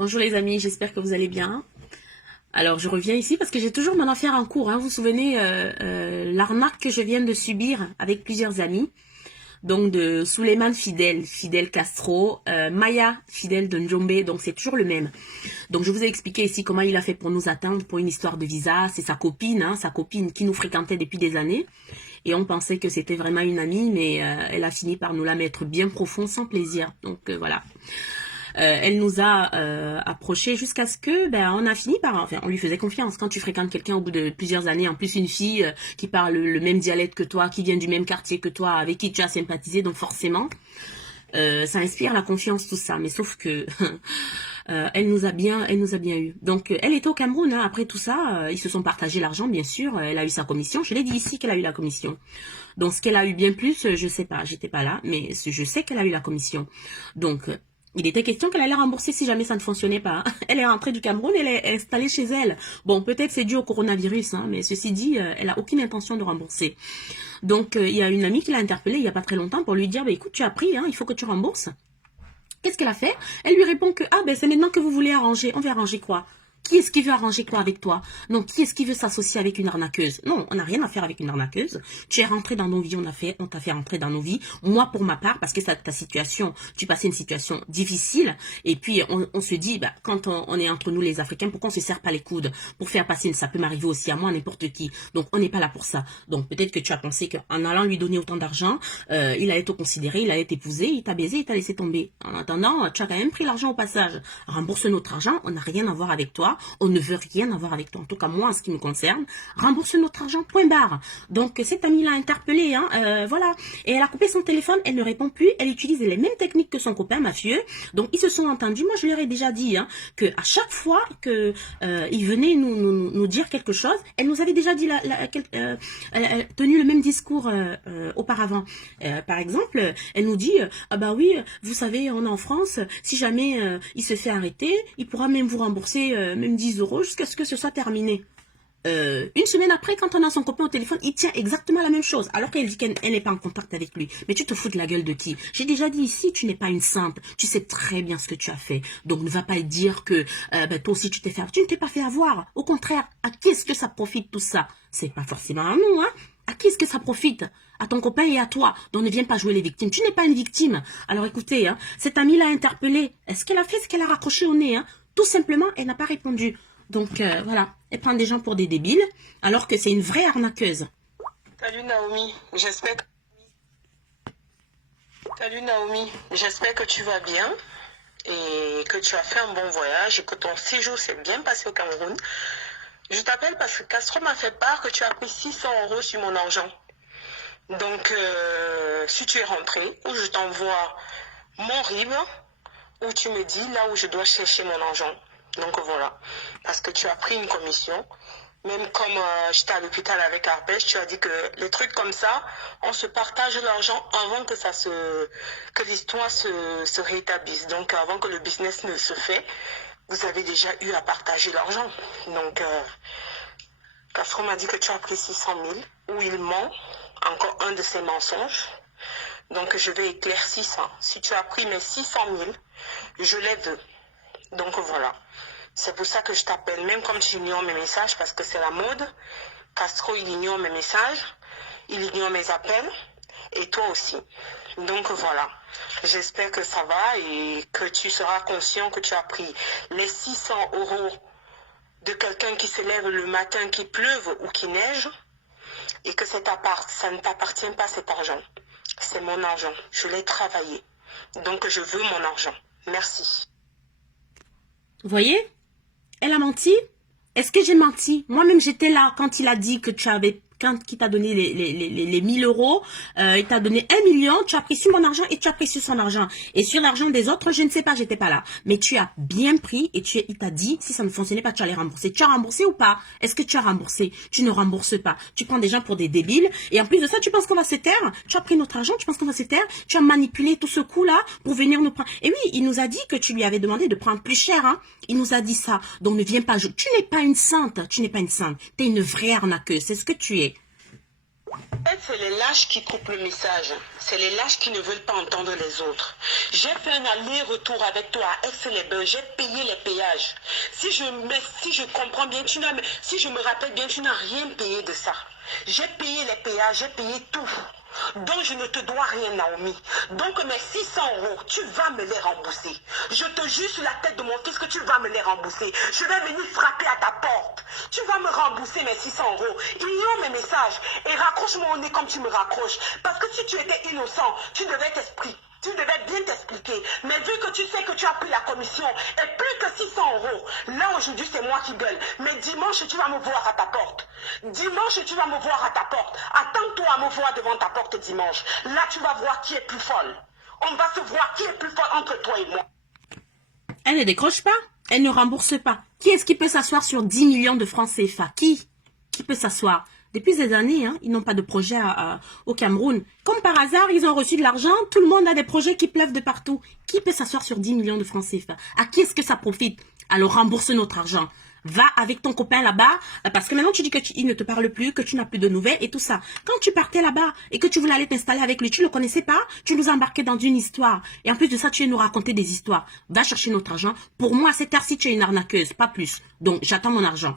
Bonjour les amis, j'espère que vous allez bien. Alors je reviens ici parce que j'ai toujours mon affaire en cours. Vous vous souvenez l'arnaque que je viens de subir avec plusieurs amis. Donc de Souleymane Fidel Castro, Maya Fidel de Njombe, donc c'est toujours le même. Donc je vous ai expliqué ici comment il a fait pour nous atteindre pour une histoire de visa. C'est sa copine qui nous fréquentait depuis des années. Et on pensait que c'était vraiment une amie, mais elle a fini par nous la mettre bien profond, sans plaisir. Donc voilà. Elle nous a approchés jusqu'à ce que on a fini par, enfin on lui faisait confiance. Quand tu fréquentes quelqu'un au bout de plusieurs années, en plus une fille qui parle le même dialecte que toi, qui vient du même quartier que toi, avec qui tu as sympathisé, donc forcément ça inspire la confiance, tout ça. Mais sauf que elle nous a bien eu. Donc elle était au Cameroun, après tout ça, ils se sont partagés l'argent, bien sûr. Elle a eu sa commission. Je l'ai dit ici qu'elle a eu la commission. Donc ce qu'elle a eu bien plus, je sais pas, j'étais pas là, mais je sais qu'elle a eu la commission. Donc il était question qu'elle allait rembourser si jamais ça ne fonctionnait pas. Elle est rentrée du Cameroun, elle est installée chez elle. Bon, peut-être c'est dû au coronavirus, mais ceci dit, elle a aucune intention de rembourser. Donc, il y a une amie qui l'a interpellée il n'y a pas très longtemps pour lui dire, écoute, tu as pris, il faut que tu rembourses. Qu'est-ce qu'elle a fait? Elle lui répond que, c'est maintenant que vous voulez arranger. On veut arranger quoi? Qui est-ce qui veut arranger quoi avec toi? Non, qui est-ce qui veut s'associer avec une arnaqueuse? Non, on n'a rien à faire avec une arnaqueuse. Tu es rentré dans nos vies, on t'a fait rentrer dans nos vies. Moi, pour ma part, parce que ta situation, tu passais une situation difficile. Et puis, on se dit, quand on est entre nous les Africains, pourquoi on se serre pas les coudes? Pour faire passer, ça peut m'arriver aussi à moi, à n'importe qui. Donc, on n'est pas là pour ça. Donc, peut-être que tu as pensé qu'en allant lui donner autant d'argent, il allait te considérer, il allait t'épouser, il t'a baisé, il t'a laissé tomber. En attendant, tu as quand même pris l'argent au passage. Rembourse notre argent, on n'a rien à voir avec toi. On ne veut rien avoir avec toi. En tout cas, moi, en ce qui me concerne, rembourse notre argent, point barre. Donc, cette amie l'a interpellée, voilà. Et elle a coupé son téléphone, elle ne répond plus. Elle utilise les mêmes techniques que son copain mafieux. Donc, ils se sont entendus. Moi, je leur ai déjà dit, que à chaque fois que ils venaient nous dire quelque chose, elle nous avait déjà dit, tenu le même discours auparavant. Par exemple, elle nous dit, oui, vous savez, on est en France, si jamais il se fait arrêter, il pourra même vous rembourser même 10 € jusqu'à ce que ce soit terminé. Une semaine après, quand on a son copain au téléphone, il tient exactement la même chose, alors qu'elle dit qu'elle n'est pas en contact avec lui. Mais tu te fous de la gueule de qui? J'ai déjà dit ici, tu n'es pas une sainte. Tu sais très bien ce que tu as fait. Donc ne va pas dire que toi aussi tu t'es fait avoir. Tu ne t'es pas fait avoir. Au contraire, à qui est-ce que ça profite tout ça? C'est pas forcément à nous, À qui est-ce que ça profite? À ton copain et à toi. Donc ne viens pas jouer les victimes. Tu n'es pas une victime. Alors écoutez, cette amie l'a interpellée. Est-ce qu'elle a fait ce qu'elle a raccroché au nez? Tout simplement, elle n'a pas répondu. Donc voilà, elle prend des gens pour des débiles, alors que c'est une vraie arnaqueuse. Salut Naomi, j'espère que tu vas bien et que tu as fait un bon voyage et que ton séjour s'est bien passé au Cameroun. Je t'appelle parce que Castro m'a fait part que tu as pris 600 € sur mon argent. Donc, si tu es rentré, ou je t'envoie mon RIB, ou tu me dis là où je dois chercher mon argent. Donc voilà, parce que tu as pris une commission. Même comme j'étais à l'hôpital avec Arpège, tu as dit que les trucs comme ça, on se partage l'argent avant que l'histoire se rétablisse. Donc avant que le business ne se fait, vous avez déjà eu à partager l'argent. Donc Castro m'a dit que tu as pris 600 000, où il ment, encore un de ses mensonges. Donc je vais éclaircir ça. Si tu as pris mes 600 000, je les veux. Donc voilà. C'est pour ça que je t'appelle, même comme tu ignores mes messages, parce que c'est la mode. Castro, il ignore mes messages, il ignore mes appels, et toi aussi. Donc voilà. J'espère que ça va et que tu seras conscient que tu as pris les 600 € de quelqu'un qui se lève le matin, qu'il pleuve ou qu'il neige, et que ça ne t'appartient pas cet argent. C'est mon argent. Je l'ai travaillé. Donc je veux mon argent. Merci. Vous voyez? Elle a menti? Est-ce que j'ai menti? Moi-même, j'étais là quand il a dit que quand il t'a donné les 1000 €, il t'a donné 1 million, tu as pris sur mon argent et tu as pris sur son argent. Et sur l'argent des autres, je ne sais pas, j'étais pas là. Mais tu as bien pris et il t'a dit, si ça ne fonctionnait pas, tu allais rembourser. Tu as remboursé ou pas? Est-ce que tu as remboursé? Tu ne rembourses pas. Tu prends des gens pour des débiles. Et en plus de ça, tu penses qu'on va se taire? Tu as pris notre argent, tu penses qu'on va se taire? Tu as manipulé tout ce coup-là pour venir nous prendre. Et oui, il nous a dit que tu lui avais demandé de prendre plus cher, Il nous a dit ça. Donc ne viens pas jouer. Tu n'es pas une sainte. Tu n'es pas une sainte. Tu es une vraie arnaqueuse. C'est ce que tu es. En fait, c'est les lâches qui coupent le message. C'est les lâches qui ne veulent pas entendre les autres. J'ai fait un aller-retour avec toi à Aix-les-Bains. J'ai payé les péages. Si je comprends bien, si je me rappelle bien, tu n'as rien payé de ça. J'ai payé les péages, j'ai payé tout. Donc je ne te dois rien, Naomi. Donc mes 600 euros, tu vas me les rembourser. Je te jure sur la tête de mon fils que tu vas me les rembourser. Je vais venir frapper à ta porte. Tu vas me rembourser mes 600 euros. Ignore mes messages et raccroche-moi au nez comme tu me raccroches. Parce que si tu étais innocent, tu devais bien t'expliquer. Mais vu que tu sais que tu as pris la commission et plus que 600 euros, là aujourd'hui c'est moi qui gueule. Mais dimanche tu vas me voir à ta porte. Dimanche tu vas me voir à ta porte. Attends-toi à me voir devant ta porte dimanche. Là tu vas voir qui est plus folle. On va se voir qui est plus folle entre toi et moi. Elle ne décroche pas. Elle ne rembourse pas. Qui est-ce qui peut s'asseoir sur 10 millions de francs CFA? Qui peut s'asseoir? Depuis des années, hein, ils n'ont pas de projet au Cameroun. Comme par hasard, ils ont reçu de l'argent. Tout le monde a des projets qui pleuvent de partout. Qui peut s'asseoir sur 10 millions de francs CFA? À qui est-ce que ça profite? Alors rembourse notre argent. Va avec ton copain là-bas, parce que maintenant tu dis qu'il ne te parle plus, que tu n'as plus de nouvelles et tout ça. Quand tu partais là-bas et que tu voulais aller t'installer avec lui, tu ne le connaissais pas, tu nous embarquais dans une histoire. Et en plus de ça, tu viens nous raconter des histoires. Va chercher notre argent. Pour moi, à cette heure-ci, tu es une arnaqueuse, pas plus. Donc, j'attends mon argent.